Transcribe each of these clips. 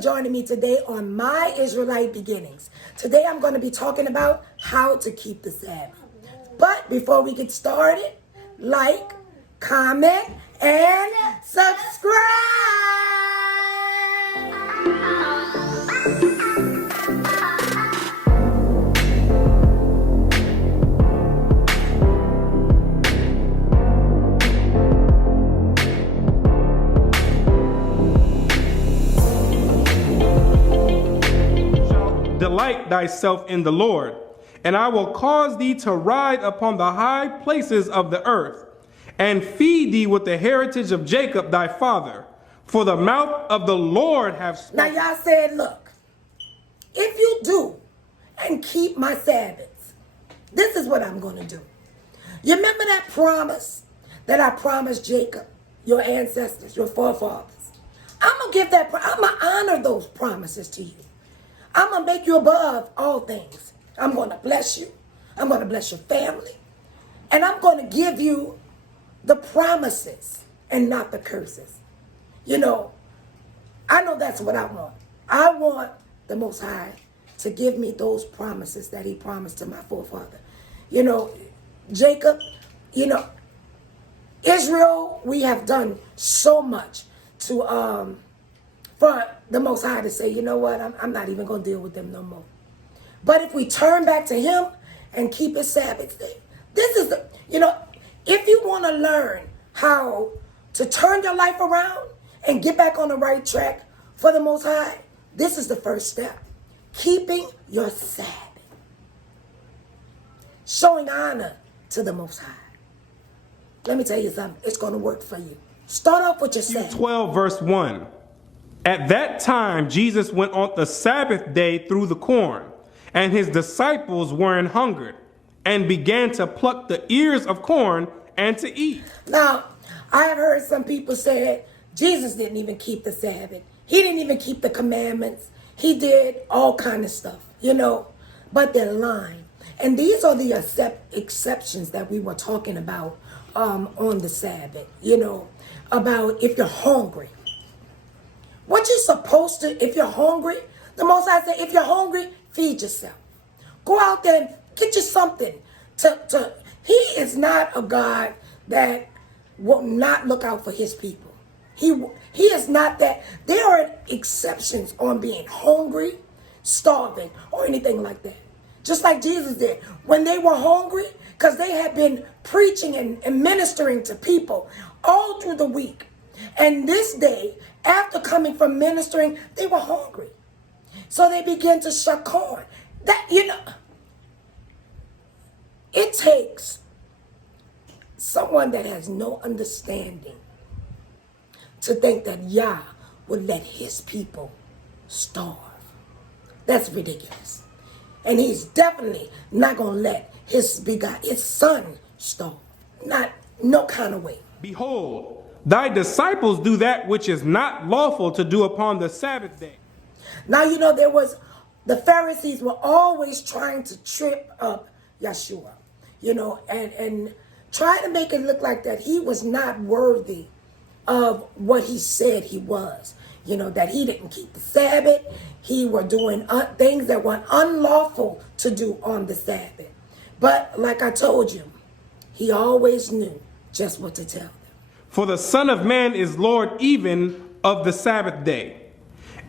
joining me today on My Israelite Beginnings. Today I'm going to be talking about how to keep the Sabbath. But before we get started, like, comment, and subscribe. Delight thyself in the Lord, and I will cause thee to ride upon the high places of the earth, and feed thee with the heritage of Jacob thy father. For the mouth of the Lord hath spoken. Now y'all said, look, if you do and keep my Sabbaths, this is what I'm going to do. You remember that promise that I promised Jacob, your ancestors, your forefathers? I'm going to give that, I'm going to honor those promises to you. I'm going to make you above all things. I'm going to bless you. I'm going to bless your family. And I'm going to give you the promises and not the curses. You know, I know that's what I want. I want the Most High to give me those promises that he promised to my forefather. You know, Jacob, you know, Israel, we have done so much to for the Most High to say, you know what, I'm not even going to deal with them no more. But if we turn back to him and keep his Sabbath day, this is the, you know, if you want to learn how to turn your life around and get back on the right track for the Most High, this is the first step. Keeping your Sabbath. Showing honor to the Most High. Let me tell you something. It's going to work for you. Start off with your Sabbath. 12 verse 1. At that time, Jesus went on the Sabbath day through the corn, and his disciples were an hungered, and began to pluck the ears of corn and to eat. Now, I have heard some people say Jesus didn't even keep the Sabbath. He didn't even keep the commandments. He did all kind of stuff, you know, but they're lying. And these are the exceptions that we were talking about on the Sabbath, you know, about if you're hungry. What you're supposed to, if you're hungry, the Most High said, if you're hungry, feed yourself. Go out there and get you something. He is not a God that will not look out for his people. He is not that. There are exceptions on being hungry, starving, or anything like that. Just like Jesus did. When they were hungry, because they had been preaching and ministering to people all through the week. And this day, after coming from ministering, they were hungry. So they began to shuck corn. That, you know, it takes someone that has no understanding to think that Yah would let his people starve. That's ridiculous. And he's definitely not going to let his son starve. Not, no kind of way. Behold, thy disciples do that which is not lawful to do upon the Sabbath day. Now, you know, the Pharisees were always trying to trip up Yeshua, you know, and try to make it look like that he was not worthy of what he said he was. You know, that he didn't keep the Sabbath. He were doing things that were unlawful to do on the Sabbath. But like I told you, he always knew just what to tell them. For the Son of Man is Lord even of the Sabbath day.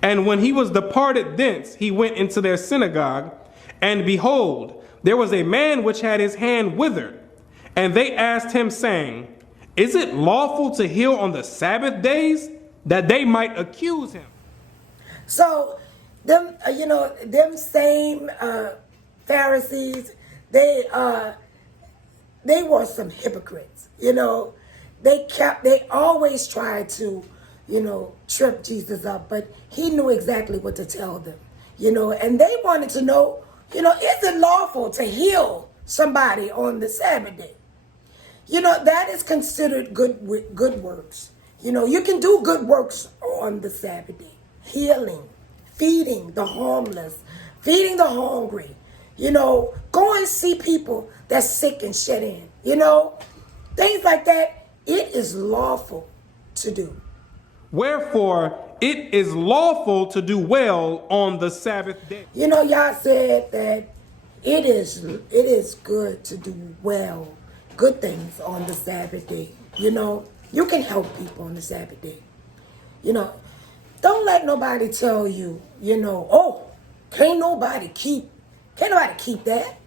And when he was departed thence, he went into their synagogue, and behold, there was a man which had his hand withered. And they asked him, saying, Is it lawful to heal on the Sabbath days? That they might accuse him. So, them, you know, them same Pharisees, they were some hypocrites, you know. They always tried to, you know, trip Jesus up, but he knew exactly what to tell them, you know, and they wanted to know, you know, is it lawful to heal somebody on the Sabbath day? You know, that is considered good works. You know, you can do good works on the Sabbath day. Healing, feeding the homeless, feeding the hungry. You know, go and see people that's sick and shut in. You know, things like that. It is lawful to do. Wherefore, it is lawful to do well on the Sabbath day. You know, y'all said that it is good to do well, good things on the Sabbath day. You know, you can help people on the Sabbath day. You know, don't let nobody tell you, oh, can't nobody keep that.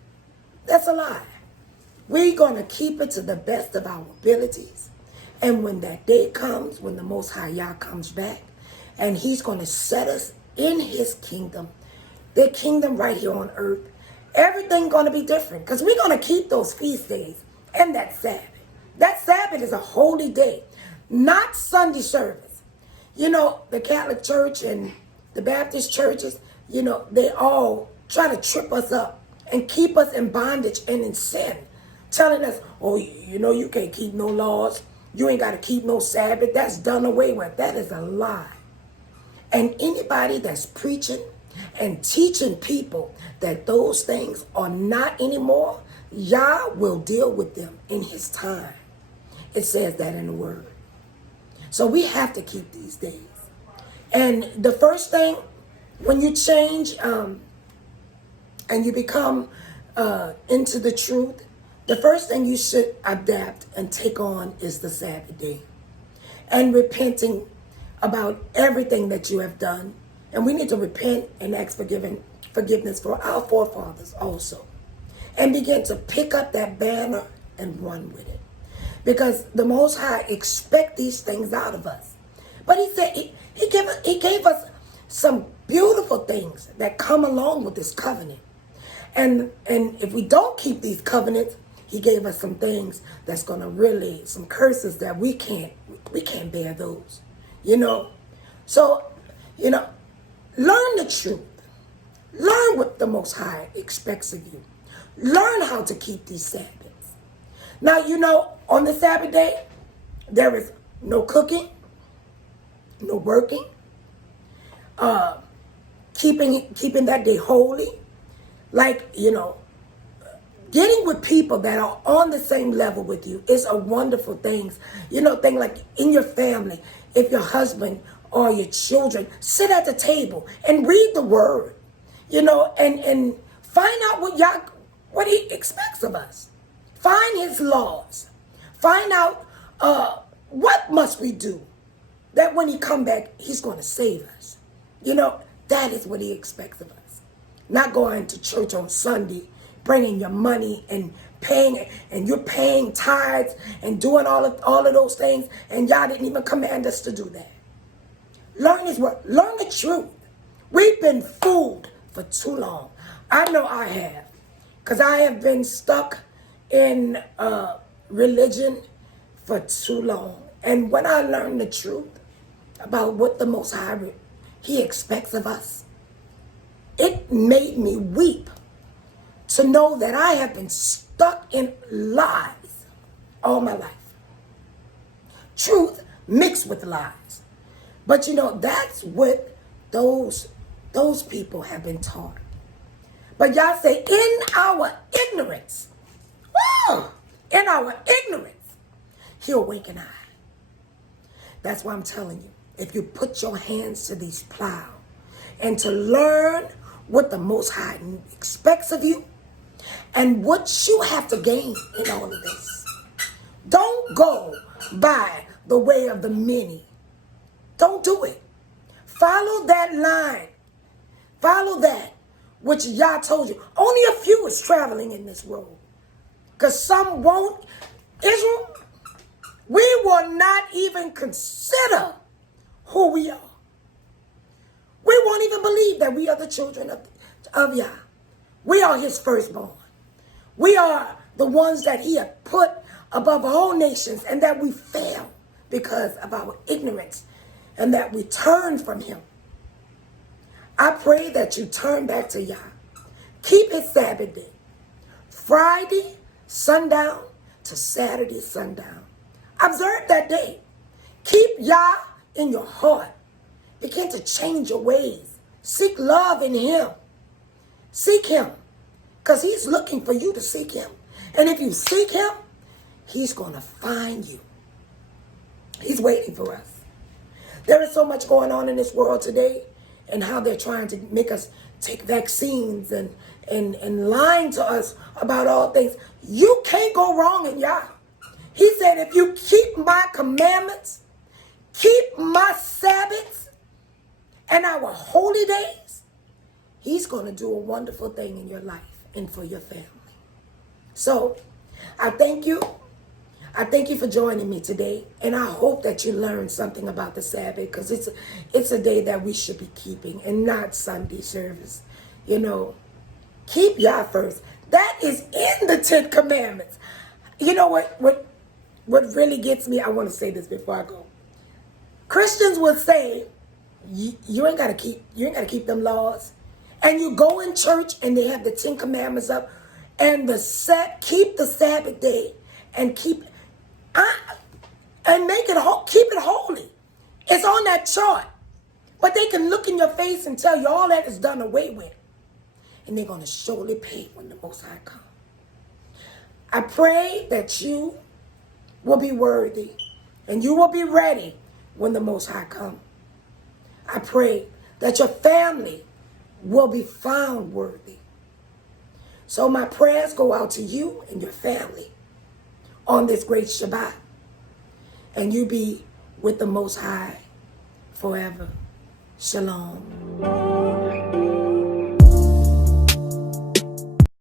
That's a lie. We're going to keep it to the best of our abilities. And when that day comes, when the Most High Yah comes back, and he's going to set us in his kingdom, the kingdom right here on earth, everything going to be different because we're going to keep those feast days and that Sabbath. That Sabbath is a holy day, not Sunday service. You know, the Catholic Church and the Baptist churches, they all try to trip us up and keep us in bondage and in sin, telling us, oh, you can't keep no laws. You ain't got to keep no Sabbath. That's done away with. That is a lie. And anybody that's preaching and teaching people that those things are not anymore, Yah will deal with them in his time. It says that in the word. So we have to keep these days. And the first thing, when you change and you become into the truth, the first thing you should adapt and take on is the Sabbath day. And repenting about everything that you have done. And we need to repent and ask forgiveness for our forefathers also. And begin to pick up that banner and run with it. Because the Most High expect these things out of us. But he said he gave us some beautiful things that come along with this covenant. And if we don't keep these covenants, he gave us some things that's going to really, some curses that we can't bear those. So, learn the truth. Learn what the Most High expects of you. Learn how to keep these Sabbaths. Now, on the Sabbath day, there is no cooking, no working, keeping that day holy. Like, getting with people that are on the same level with you is a wonderful thing. Thing like in your family, if your husband or your children sit at the table and read the word, and find out what he expects of us. Find his laws. Find out what must we do that when he come back, he's going to save us. That is what he expects of us. Not going to church on Sunday, bringing your money and paying, and you're paying tithes and doing all of those things, and y'all didn't even command us to do that. Learn his word. Learn the truth. We've been fooled for too long. I know I have, because I have been stuck in religion for too long. And when I learned the truth about what the Most High, he expects of us, it made me weep to know that I have been stuck in lies all my life. Truth mixed with lies. But that's what those people have been taught. But y'all say, in our ignorance, he'll awaken eye. That's why I'm telling you, if you put your hands to these plow and to learn what the Most High expects of you and what you have to gain in all of this, don't go by the way of the many. Don't do it. Follow that line. Follow that which Yah told you. Only a few is traveling in this road. Because some won't. Israel, we will not even consider who we are. We won't even believe that we are the children of Yah. We are his firstborn. We are the ones that he had put above all nations, and that we fail because of our ignorance and that we turn from him. I pray that you turn back to Yah. Keep his Sabbath day. Friday sundown to Saturday sundown. Observe that day. Keep Yah in your heart. Begin to change your ways. Seek love in him. Seek him. Because he's looking for you to seek him. And if you seek him, he's going to find you. He's waiting for us. There is so much going on in this world today, and how they're trying to make us take vaccines and lying to us about all things. You can't go wrong in Yah. He said, if you keep my commandments, keep my Sabbaths and our holy days, he's going to do a wonderful thing in your life and for your family. So I thank you. I thank you for joining me today. And I hope that you learned something about the Sabbath, because it's a day that we should be keeping and not Sunday service. You know, keep Yah first. That is in the 10 Commandments. You know what really gets me? I want to say this before I go. Christians will say, you ain't gotta keep them laws. And you go in church and they have the 10 Commandments up, and keep the Sabbath day and keep keep it holy. It's on that chart. But they can look in your face and tell you all that is done away with. And they're going to surely pay when the Most High comes. I pray that you will be worthy and you will be ready when the Most High comes. I pray that your family will be found worthy. So my prayers go out to you and your family on this great Shabbat. And you be with the Most High forever. Shalom.